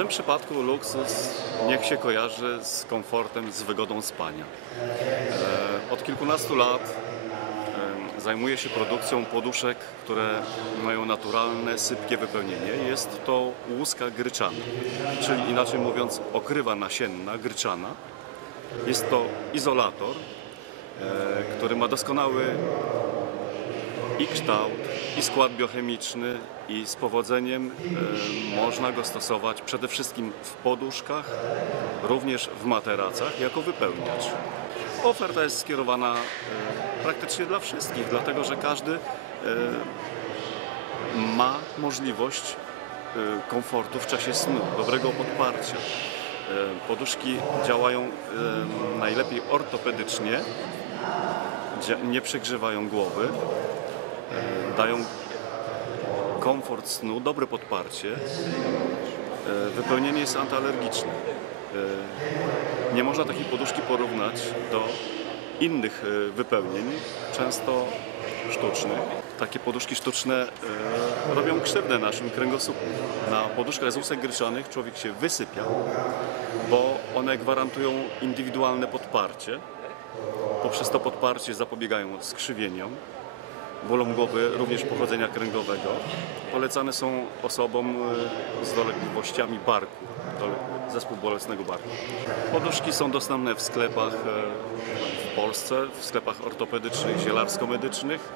tym przypadku luksus niech się kojarzy z komfortem, z wygodą spania. E, Od kilkunastu lat zajmuję się produkcją poduszek, które mają naturalne, sypkie wypełnienie. Jest to łuska gryczana, czyli inaczej mówiąc okrywa nasienna gryczana. Jest to izolator, e, który ma doskonały i kształt, i skład biochemiczny, i z powodzeniem e, można go stosować przede wszystkim w poduszkach, również w materacach jako wypełniacz. Oferta jest skierowana e, praktycznie dla wszystkich, dlatego że każdy e, ma możliwość komfortu w czasie snu, dobrego podparcia. Poduszki działają najlepiej ortopedycznie, nie przegrzewają głowy, dają komfort snu, dobre podparcie. E, Wypełnienie jest antyalergiczne. E, Nie można takiej poduszki porównać do innych e, wypełnień, często sztucznych. Takie poduszki sztuczne robią krzywdę naszym kręgosłupom. Na poduszkach z łusek gryczanych człowiek się wysypia, bo one gwarantują indywidualne podparcie. Poprzez to podparcie zapobiegają skrzywieniom, bólom głowy, również pochodzenia kręgowego. Polecane są osobom e, z dolegliwościami barku, zespół bolesnego barku. Poduszki są dostępne w sklepach e, w Polsce, w sklepach ortopedycznych, zielarsko-medycznych.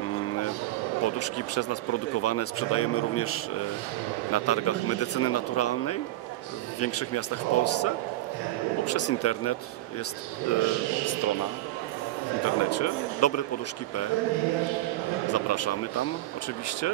Mm, Poduszki przez nas produkowane sprzedajemy również e, na targach medycyny naturalnej w większych miastach w Polsce. Poprzez internet jest e, strona w internecie dobrepoduszki.pl Zapraszamy tam oczywiście.